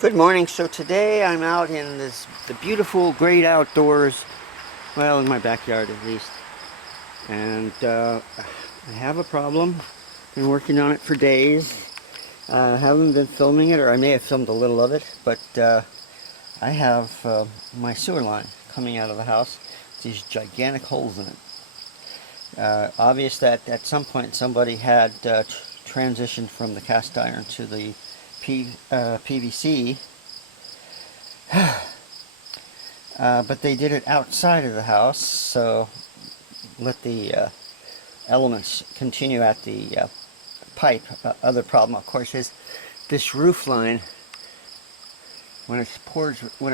Good morning. So today I'm out in the beautiful great outdoors, well, in my backyard at least, and I have a problem. Been working on it for days. Haven't been filming it, or I may have filmed a little of it, but I have my sewer line coming out of the house. These gigantic holes in it. Obvious that at some point somebody had transitioned from the cast iron to the PVC. But they did it outside of the house, so let the elements continue at the pipe. Other problem, of course, is this roof line. When it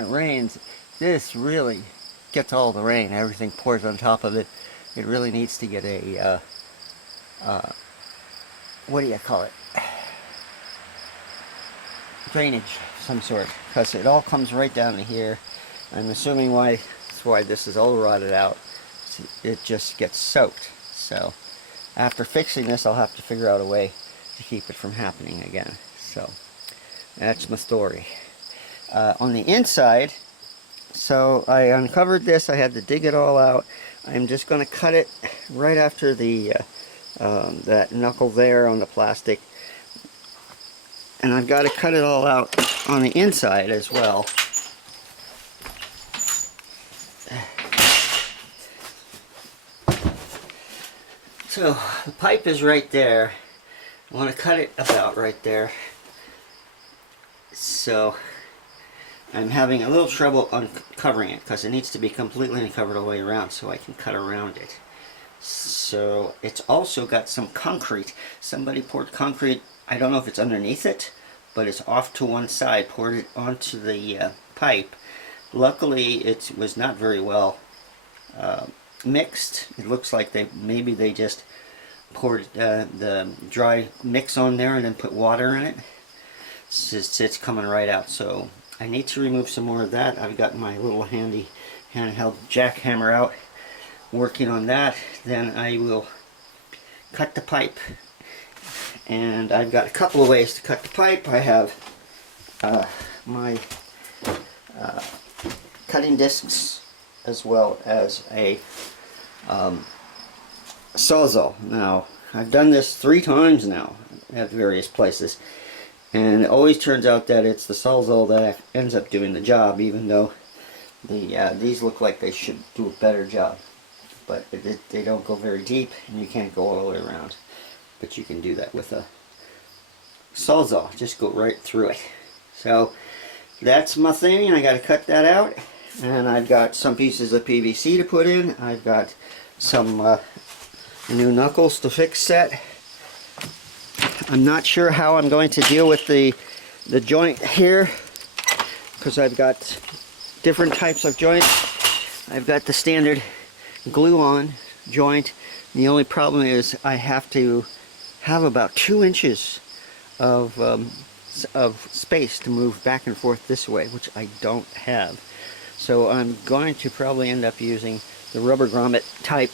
rains, this really gets all the rain. Everything pours on top of it. It really needs to get a what do you call it? Drainage of some sort, because it all comes right down to here. I'm assuming that's why this is all rotted out. It just gets soaked. So after fixing this, I'll have to figure out a way to keep it from happening again. So that's my story. On the inside, so I uncovered this. I had to dig it all out. I'm just going to cut it right after the that knuckle there on the plastic. And I've got to cut it all out on the inside as well. So the pipe is right there. I want to cut it about right there. So I'm having a little trouble uncovering it because it needs to be completely uncovered all the way around so I can cut around it. So it's also got some concrete. Somebody poured concrete. I don't know if it's underneath it, but it's off to one side, poured it onto the pipe. Luckily, it was not very well mixed. It looks like maybe they just poured the dry mix on there and then put water in it. It's coming right out. So I need to remove some more of that. I've got my little handy handheld jackhammer out, working on that. Then I will cut the pipe. And I've got a couple of ways to cut the pipe. I have my cutting discs as well as a sawzall. Now, I've done this 3 times now at various places, and it always turns out that it's the sawzall that ends up doing the job, even though these look like they should do a better job. But they don't go very deep, and you can't go all the way around. But you can do that with a sawzall. Just go right through it. So that's my thing. I got to cut that out. And I've got some pieces of PVC to put in. I've got some new knuckles to fix that. I'm not sure how I'm going to deal with the joint here, because I've got different types of joints. I've got the standard glue-on joint. The only problem is I have to have about 2 inches of space to move back and forth this way, which I don't have. So I'm going to probably end up using the rubber grommet type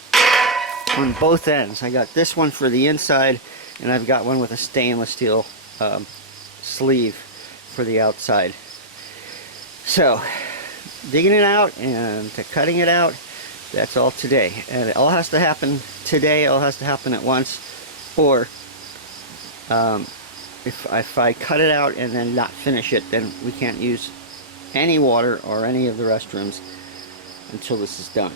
on both ends. I got this one for the inside, and I've got one with a stainless steel sleeve for the outside. So digging it out and cutting it out, that's all today. And it all has to happen today. It all has to happen at once. Or if I cut it out and then not finish it, then we can't use any water or any of the restrooms until this is done.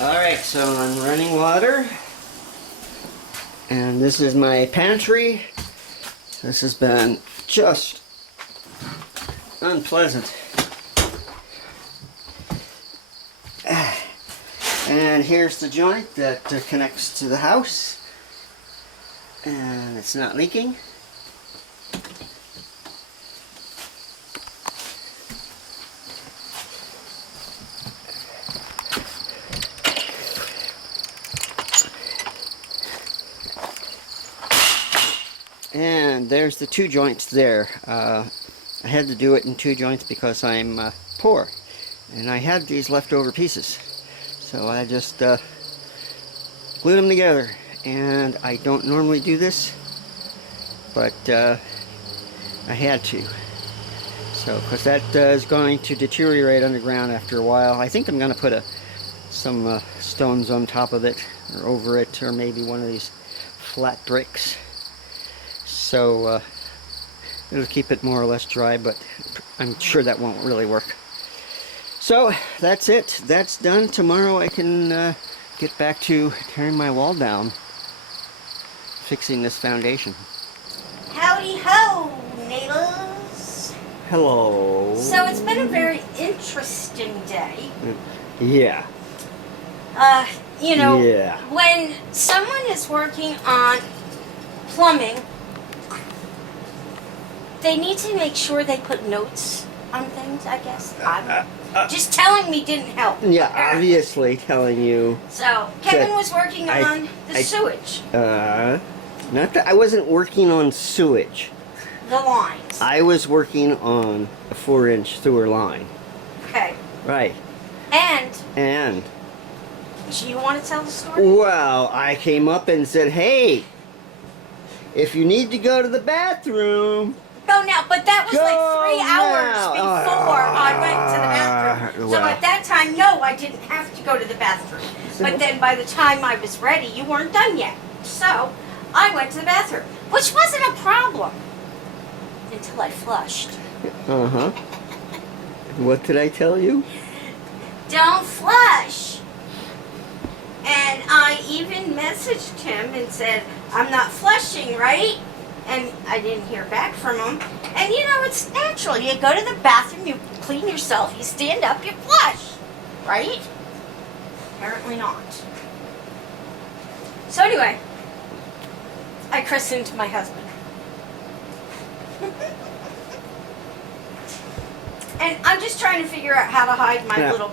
Alright, so I'm running water. And this is my pantry. This has been just unpleasant. And here's the joint that connects to the house. And it's not leaking. And there's the two joints there. I had to do it in two joints because I'm poor. And I had these leftover pieces. So I just glued them together. And I don't normally do this, but I had to. So, because that is going to deteriorate underground after a while. I think I'm going to put some stones on top of it, or over it, or maybe one of these flat bricks. So it'll keep it more or less dry, but I'm sure that won't really work. So that's it. That's done. Tomorrow I can get back to tearing my wall down, fixing this foundation. Howdy ho, neighbors. Hello. So it's been a very interesting day. Yeah. You know, Yeah. when someone is working on plumbing, they need to make sure they put notes on things, I guess. Just telling me didn't help. Yeah, obviously telling you. So, Kevin was working on the sewage. Not that I wasn't working on sewage. The lines. I was working on a 4-inch sewer line. Okay. Right. And do you want to tell the story? Well, I came up and said, hey, if you need to go to the bathroom. Go now, but that was like 3 hours now. before I went to the bathroom. So at that time, no, I didn't have to go to the bathroom. But then by the time I was ready, you weren't done yet. So I went to the bathroom, which wasn't a problem until I flushed. Uh-huh. What did I tell you? Don't flush. And I even messaged him and said, I'm not flushing, right? And I didn't hear back from him. And you know, it's natural. You go to the bathroom, you clean yourself, you stand up, you flush. Right? Apparently not. So anyway, I christened my husband. And I'm just trying to figure out how to hide my little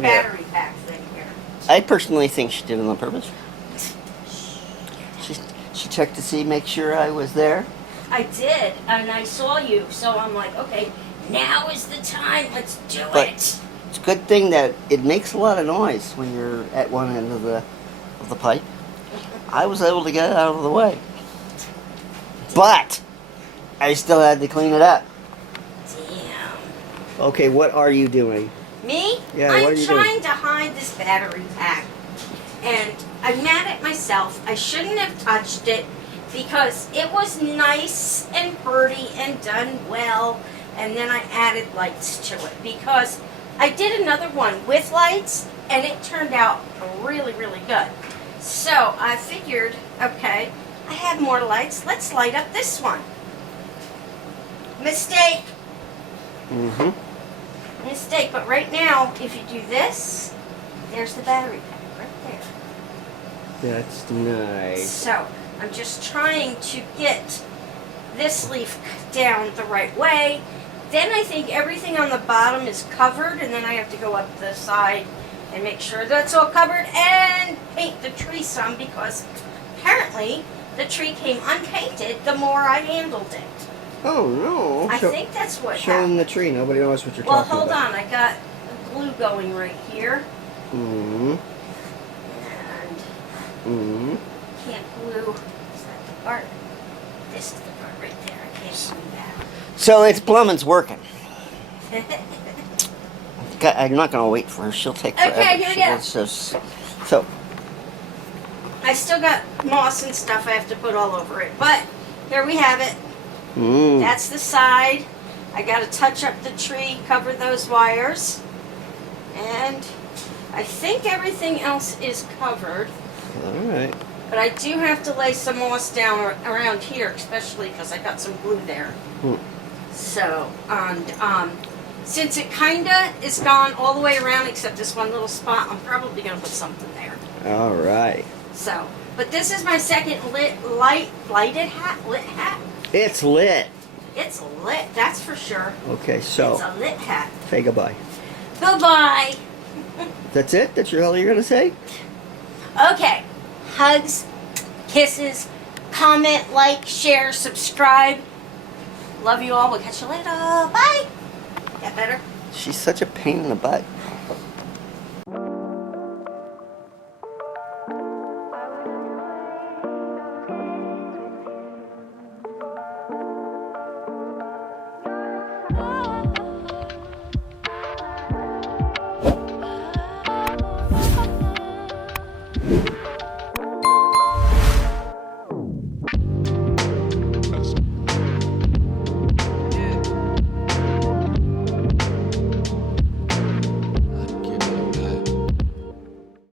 battery pack thing here. I personally think she did it on purpose. She checked to see, make sure I was there. I did, and I saw you, so I'm like, okay, now is the time, let's do But it. it's a good thing that it makes a lot of noise when you're at one end of the pipe. I was able to get it out of the way. But I still had to clean it up. Damn. Okay, what are you doing? Me? Yeah, I'm what are you doing? trying to hide this battery pack. And I'm mad at myself. I shouldn't have touched it because it was nice and pretty and done well. And then I added lights to it because I did another one with lights and it turned out really, really good. So I figured, okay, I have more lights. Let's light up this one. Mistake. Mm-hmm. Mistake. But right now, if you do this, there's the battery pack right there. That's nice. So I'm just trying to get this leaf down the right way. Then I think everything on the bottom is covered, and then I have to go up the side and make sure that's all covered and paint the tree some because apparently the tree came unpainted the more I handled it. Oh no! I think that's what Show them happened. the tree. Nobody knows what you're Well, talking hold about. on. I got glue going right here. Mm-hmm. And can't glue. Is that the part? This is the part right there. I can't glue that. So it's plumbing's working. I'm not gonna wait for her. She'll take forever. Okay, here we go. So I still got moss and stuff I have to put all over it. But here we have it. That's the side. I got to touch up the tree, cover those wires. And I think everything else is covered, Alright. but I do have to lay some moss down around here, especially because I got some glue there. So, and since it kinda is gone all the way around except this one little spot, I'm probably gonna put something there. Alright. So, but this is my second lighted hat. It's lit. It's lit, that's for sure. Okay, It's so a lit hat. say goodbye. Goodbye. That's it? That's all you're gonna say? Okay, hugs, kisses, comment, like, share, subscribe. Love you all. We'll catch you later. Bye. That better? She's such a pain in the butt.